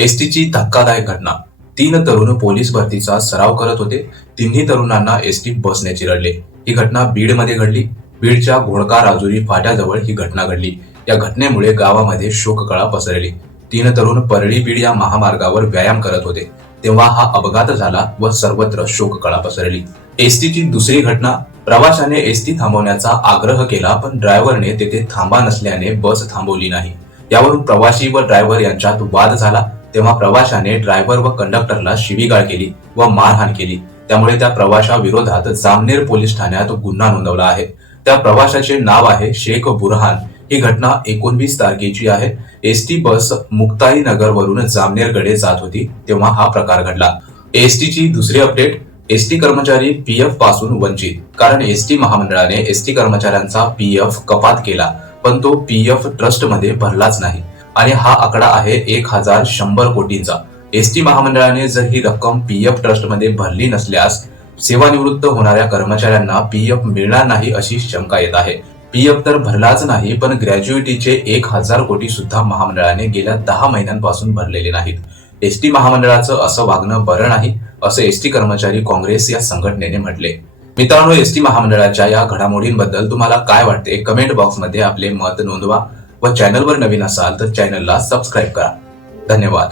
एसटीची धक्कादायक घटना। 3 तरुण पोलीस भरतीचा सराव करत होते। तिन्ही तरुणांना एसटी बसने चिरडले। ही घटना बीडमध्ये घडली। बीडच्या घोडका राजुरी फाट्याजवळ ही घटना घडली। या घटनेमुळे गावामध्ये शोककळा पसरली। 3 तरुण परळी बीड या महामार्गावर व्यायाम करत होते, तेव्हा हा अपघात झाला व सर्वत्र शोककळा पसरली। एसटीची दुसरी घटना। प्रवाशाने एसटी थांबवण्याचा आग्रह केला, पण ड्रायव्हरने तेथे थांबा नसल्याने बस थांबवली नाही। यावरून प्रवाशी व ड्रायव्हर यांच्यात वाद झाला, तेव्हा प्रवाशाने ड्रायव्हर व कंडक्टरला शिवीगाळ केली व मारहाण केली। त्यामुळे त्या प्रवाशाविरोधात जामनेर पोलीस ठाण्यात गुन्हा नोंदवला आहे। त्या प्रवाशाचे नाव आहे शेख बुरहान। ही घटना 19 तारखेची आहे। एसटी बस मुक्ताईनगर वरून जामनेरकडे जात होती, तेव्हा हा प्रकार घडला। एसटीची दुसरी अपडेट। एसटी कर्मचारी पीएफ पासून वंचित, कारण एसटी महामंडळाने एसटी कर्मचाऱ्यांचा पीएफ कपात केला, पण तो पीएफ ट्रस्टमध्ये भरलाच नाही आणि हा आकडा आहे 1100 कोटींचा। एसटी महामंडळाने जर ही रक्कम पीएफ ट्रस्टमध्ये भरली नसल्यास सेवानिवृत्त होणाऱ्या कर्मचाऱ्यांना पीएफ मिळणार नाही अशी शंका येत आहे। पीएफ तर भरलाच नाही, पण ग्रॅज्युइटीचे 1000 कोटी सुद्धा महामंडळाने गेल्या 10 महिन्यांपासून भरलेले नाहीत। एसटी महामंडळाचं असं वागणं बरं नाही, असं एसटी कर्मचारी काँग्रेस या संघटनेने म्हटले। मित्रांनो, एसटी महामंडळाच्या या घडामोडींबद्दल तुम्हाला काय वाटते कमेंट बॉक्समध्ये आपले मत नोंदवा व चॅनलवर नवीन असाल तर चॅनलला सबस्क्राईब करा। धन्यवाद।